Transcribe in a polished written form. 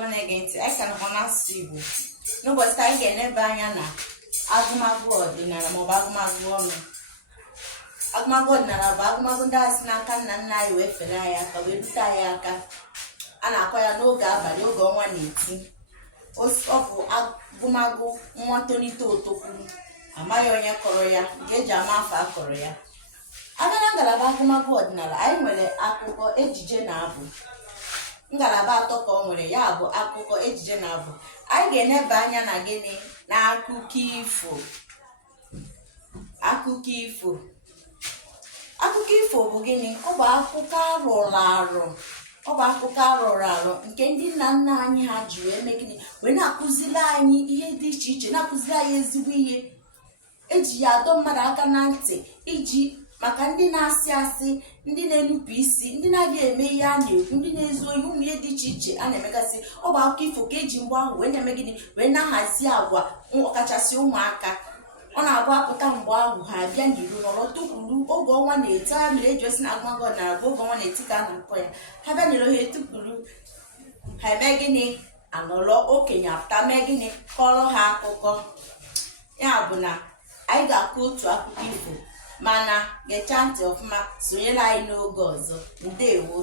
ọma na-ege ntị, anyị ka nọkwa n'asụsụ Igbo. N'ụbọchị taa anyị ga-eneba anya na agụmagụ ọdịnala maọbụ agụmagụ ọnụ. Agụmagụ ọdịnala bụ agụmagụ ndị a si n'aka nna nna anyị wee fere anyị aka wee rute anyị aka. A na-akọ ya n'oge abalị, oge ọnwa na-eti. Ọ bụ agụmagụ nwa tonite otokwuru, amaghị onye kọrọ ya, nke eji ama afọ akọrọ ya. Abịa na ngalaba agụmagụ ọdịnala, anyị nwere akụkọ, ejije na abụ. Ngalaba atọ ka ọ nwere, ya bụ akụkọ, ejije na abụ. Anyị ga-eneba anya na gịnị? Na akụkọ ifo. Akụkọ ifo. Akụkọ ifo bụ gịnị? Ọ bụ akụkọ arụrụ arụ. Ọ bụ akụkọ arụrụ arụ nke ndị nna nna anyị ha ji wee mee gịnị? Wee na-akụziri anyị ihe dị iche iche, na-akụziri anyị ezigbo ihe. Eji ya adọ mmadụ aka na ntị iji maka ndị na-asị asị, ndị na-enupụ isi, ndị na-adịghị eme ihe a na-ekwu, ndị na-ezu ohi, ụmụ ihe dị iche iche a na-emegasị. Ọ bụ akụkọ ifo ka eji mgbe ahụ wee na-eme gịnị? Wee na-ahazi agwa ọkachasị ụmụaka. Ọ na-abụ apụta mgbe ahụ ha abịa n'iru nọrọ tukwuru oge ọnwa na-eti. Ha mere eji osi na agụmagụ ọdịnala bụ oge ọnwa na-eti ka a na-akpọ ya. Ha bịa n'iru ha etukwuru, ha eme gịnị? Anọrọ okenye apụta mee gịnị? Kọrọ ha akụkọ. Ya bụ na anyị ga-akụ otu akụkọ ifo, mana gechaa ntị ọfụma, sonyere anyị n'oge ọzọ. Ndewo.